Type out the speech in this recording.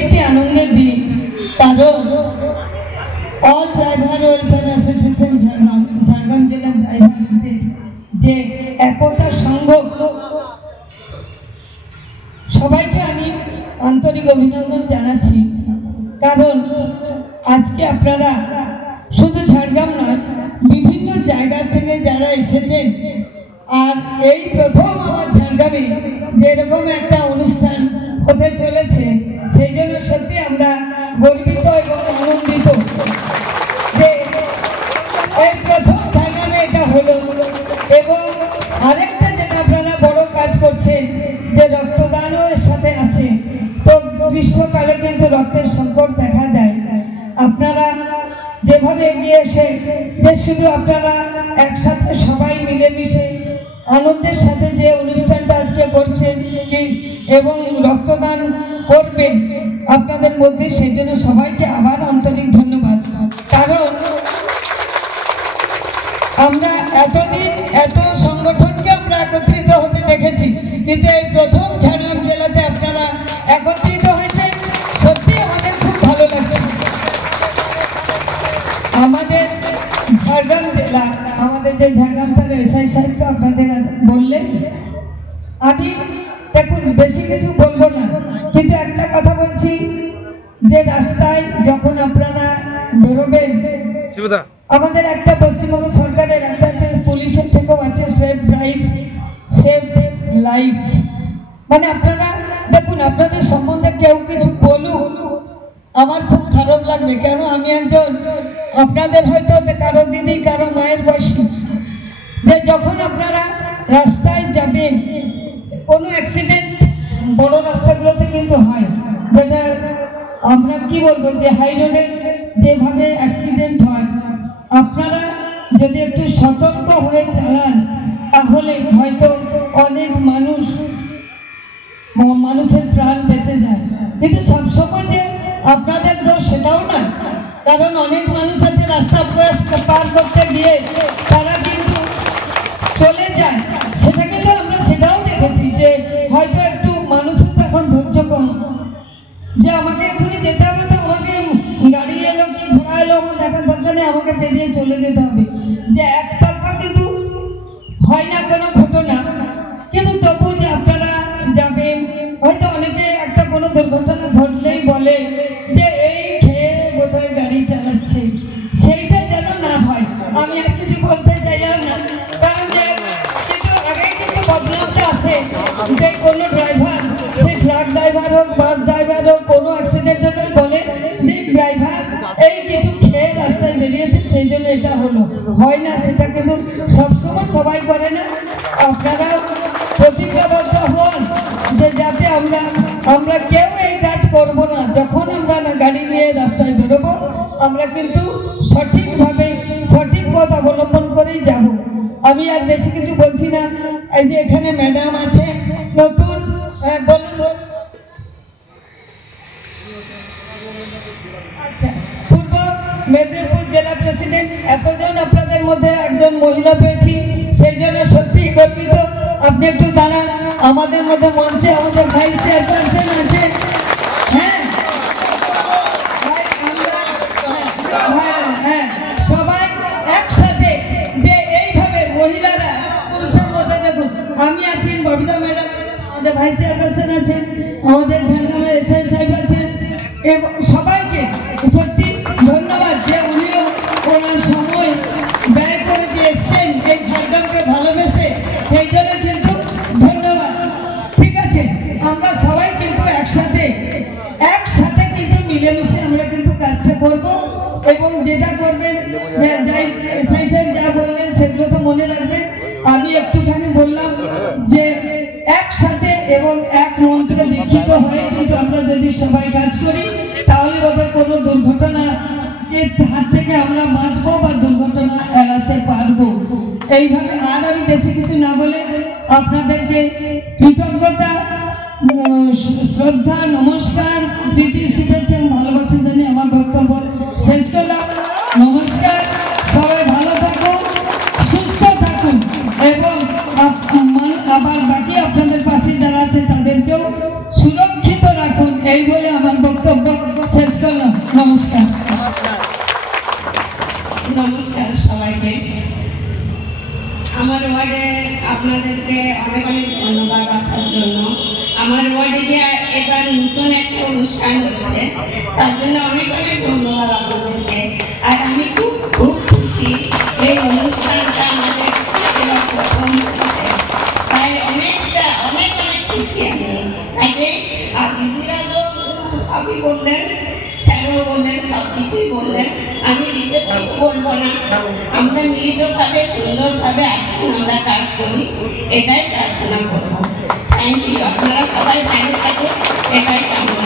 একটি আনন্দের দিন, কারণ all driver welfare association Jhargram জেলার ড্রাইভারদের যে একতা সংঘ, সবাইকে আমি আন্তরিক অভিনন্দন জানাচ্ছি। কারণ আজকে আপনারা শুধু ঝাড়গ্রাম নয়, বিভিন্ন জায়গা থেকে যারা এসেছেন, আর এই প্রথম আমার ঝাড়গ্রামে যেরকম একটা অনুষ্ঠান হতে চলেছে, সেই জন্য সত্যি আমরা গর্বিত এবং আনন্দিত যে এই প্রথম ঝাড়গ্রামে এটা হলো। এবং আরেকটা যেটা আপনারা বড় কাজ করছেন, যে রক্তদানও এর সাথে আছে। তো গ্রীষ্মকালে কিন্তু রক্তের সংকট দেখা দেয়। আপনারা যেভাবে এগিয়ে এসে যে শুধু আপনারা একসাথে সবাই মিলেমিশে আনন্দের সাথে যে অনুষ্ঠানটা আজকে করছেন এবং রক্তদান করবেন আপনাদের মধ্যে, সেই জন্য সবাইকে আবার আন্তরিক ধন্যবাদ। কারণ আমরা এতদিন এত সংগঠনকে আমরা একত্রিত হতে দেখেছি, কিন্তু এই প্রথম ঝাড়গ্রাম জেলাতে আপনারা একত্রিত হয়েছেন, সত্যি আমাদের খুব ভালো লাগছে। আমাদের ঝাড়গ্রাম জেলা, আমাদের যে ঝাড়গ্রাম থানার এসআই সাহেব তো আপনাদের বললেন, আমি দেখুন বেশি কিছু বলবো না, কিন্তু একটা কথা বলছি যে রাস্তায় যখন আপনারা বেরোবেন, আমাদের একটা পশ্চিমবঙ্গ সরকারের একটা পুলিশের থেকেও আছে সেফ ড্রাইভ সেফ লাইফ। মানে আপনারা দেখুন, আপনাদের সম্বন্ধে কেউ কিছু বলুক আমার খুব খারাপ লাগবে, কেন আমি একজন আপনাদের হয়তো কারো দিদি কারো মায়ের বয়সী, যে যখন আপনারা রাস্তায় যাবেন কোনো অ্যাক্সিডেন্ট বড় রাস্তাগুলোতে কিন্তু হয়, যেটা আমরা কি বলবো যে হাই রোডে যেভাবে অ্যাক্সিডেন্ট হয়, আপনারা যদি একটু সতর্ক হয়ে চালান তাহলে হয়তো অনেক মানুষের প্রাণ বেঁচে যায়। কিন্তু সবসময় যে আপনাদের দোষ সেটাও না, কারণ অনেক মানুষ আছে রাস্তা পার করতে গিয়ে তারা কিন্তু চলে যায়, সেটা কিন্তু আমরা সেটাও দেখেছি যে হয়তো একটু মানুষের তখন ধৈর্য কম, যে আমাকে এক্ষুনি যেতে হবে, তো আমাকে গাড়ি এলো কি ঘোড়া এলো আমার দেখার দরকার নেই, আমাকে বেরিয়ে চলে যেতে হবে, যে একতরফা কিন্তু হয় না কোনো ঘটনা। কিন্তু তবু যে আপনারা যাবেন, হয়তো অনেকে একটা কোনো দুর্ঘটনা ঘটলেই বলে যে এই খেয়ে বোধহয় গাড়ি চালাচ্ছে, সেইটা যেন না হয়। আমি আর কিছু বলতে চাই না, কারণ যে কিন্তু আগে কিন্তু বদনামটা আসে যে কোনো ড্রাইভার, সে ট্রাক ড্রাইভার হোক বাস ড্রাইভার হোক, কোনো অ্যাক্সিডেন্ট হলে বলে ড্রাইভার এই কিছু খেয়ে রাস্তায় বেরিয়েছে সেই জন্য এটা হলো, হয় না সেটা কিন্তু সবসময় সবাই করে না। আপনারা প্রতিজ্ঞাবদ্ধ হন যে যাতে আমরা কেউ এই কাজ করবো না, যখন আমরা গাড়ি নিয়ে রাস্তায় বেরোবো আমরা কিন্তু সঠিকভাবে সঠিক পথ অবলম্বন করেই যাব। আমি আর বেশি কিছু বলছি না। এই যে এখানে ম্যাডাম আছে নতুন, বলুন। আচ্ছা, পূর্ব মেদিনীপুর জেলা প্রেসিডেন্ট, এতজন আপনাদের মধ্যে একজন মহিলা পেয়েছি, সেই জন্য সত্যি গর্বিত। আপনি একটু দাঁড়ান, আমাদের মধ্যে মঞ্চে আমাদের ভাইস চেয়ারপারসন আছে। হ্যাঁ হ্যাঁ, সবাই একসাথে যে এইভাবে মহিলারা পুরুষের মধ্যে দেখুন, আমি আছি, ববিতা ম্যাডাম আমাদের ভাইস চেয়ারপারসন আছেন, আমাদের ঝাড়গ্রামের এসআই সাহেব আছেন, এবং সবাইকে সত্যি ধন্যবাদ যে উনিও ওনার সময় ব্যয় করে দিয়ে এসছেন এই ঝাড়গ্রামকে ভালোবেসে, সেই জন্য কিন্তু ধন্যবাদ। ঠিক আছে, আমরা সবাই কিন্তু একসাথে কিন্তু মিলেমিশে আমরা কিন্তু কাজটা করবো, এবং যেটা করবেন এসআই সাহেব যা বললেন সেগুলো তো মনে রাখবেন। আমি একটুখানি বললাম যে একসাথে এবং এক মন্ত্রে দীক্ষিত হয়ে কিন্তু আমরা যদি সবাই কাজ করি তাহলে বোধহয় কোনো দুর্ঘটনার হাত থেকে আমরা বাঁচবো বা দুর্ঘটনা এড়াতে পারবো। এইভাবে আর আমি বেশি কিছু না বলে আপনাদেরকে কৃতজ্ঞতা, শ্রদ্ধা, নমস্কার, প্রীতি, শুভেচ্ছা, ভালোবাসা জানিয়ে আমার বক্তব্য শেষ করলাম। নমস্কার, সবাই ভালো থাকুন, সুস্থ থাকুন, এবং আবার বাকি আপনাদের পাশে যারা আছে তাদেরকেও সুরক্ষিত রাখুন, এই বলে আমার বক্তব্য জন্য নমস্কার। নমস্কার সবাইকে। আমার ওয়ার্ডে আপনাদেরকে অনেক অনেক ধন্যবাদ আসার জন্য। আমার ওয়ার্ডে যে এবার নতুন একটা অনুষ্ঠান হচ্ছে তার জন্য অনেক অনেক ধন্যবাদ আপনাদেরকে। আর আমি খুব খুব খুশি এই অনুষ্ঠানটা আমাদের প্রথম হচ্ছে, তাই অনেকটা অনেক অনেক খুশি আমি। তাই আর দিদিরা তো সবই বললেন, স্যারও বললেন, সব কিছুই বললেন, আমি বিশেষ কিছু বলবো না। আমরা মিলিতভাবে সুন্দরভাবে আসুন, আমরা কাজ করি, এটাই প্রার্থনা করবো। Thank you. আপনারা সবাই ভালো থাকুন, এটাই কামনা।